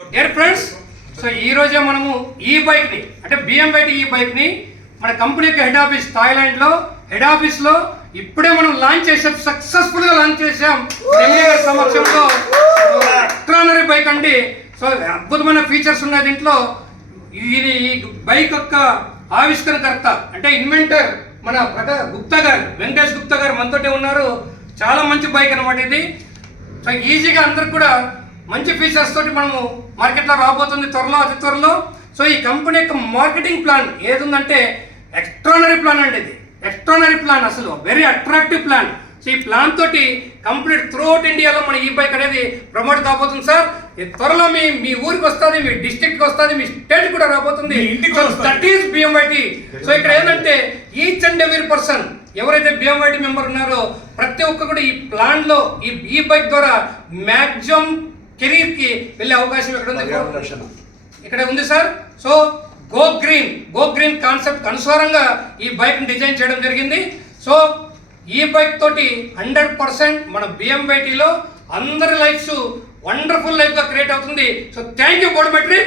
Dear friends, so ఈ రోజే మనము ఈ బైక్ ని అంటే BMW ఈ బైక్ ని మన కంపెనీ యొక్క హెడ్ ఆఫీస్ థాయిలాండ్ లో హెడ్ ఆఫీస్ లో ఇప్పుడే మనం లాంచ్ చేసాం, సక్సెస్ఫుల్ గా లాంచ్ చేసాం ఎంఏ గారి సమక్షంలో. ఎక్స్ట్రానరీ బైక్ అండి. సో అద్భుతమైన ఫీచర్స్ ఉన్నాయి దీంట్లో. ఇది ఈ బైక్ యొక్క ఆవిష్కరణకర్త అంటే ఇన్వెంటర్ మన గుప్తా గారు, వెంకటేష్ గుప్తా గారు మనతోటే ఉన్నారు. చాలా మంచి బైక్ అనమాట ఇది. సో ఈజీగా అందరికి కూడా మంచి ఫీచర్స్ తోటి మనము మార్కెట్లో రాబోతుంది త్వరలో, అతి త్వరలో. సో ఈ కంపెనీ యొక్క మార్కెటింగ్ ప్లాన్ ఏదుందంటే ఎక్స్ట్రానరీ ప్లాన్ అండి. ఇది ఎక్స్ట్రానరీ ప్లాన్, అసలు వెరీ అట్రాక్టివ్ ప్లాన్. సో ఈ ప్లాన్ తోటి కంప్లీట్ త్రూ అవుట్ ఇండియాలో మన ఈ బైక్ అనేది ప్రమోట్ కాబోతుంది సార్. త్వరలో మీ ఊరికి వస్తుంది, మీ డిస్ట్రిక్ట్కి వస్తుంది, మీ స్టేట్ కూడా రాబోతుంది. That is BMW. సో ఇక్కడ ఏంటంటే ఈచ్ అండ్ ఎవ్రీ పర్సన్ ఎవరైతే BMW మెంబర్ ఉన్నారో ప్రతి ఒక్క కూడా ఈ ప్లాన్ లో ఈ బైక్ ద్వారా మ్యాక్సిమం కెరీర్ కి వెళ్ళే అవకాశం ఇక్కడ ఉంది, ఇక్కడ ఉంది sir. So go green concept అనుసారంగా ఈ బైక్ డిజైన్ చేయడం జరిగింది. సో ఈ బైక్ తోటి 100% మన BMW లో అందరి లైఫ్స్ వండర్ఫుల్ లైఫ్ గా క్రియేట్ అవుతుంది. So thank you బోడోమెట్రీ.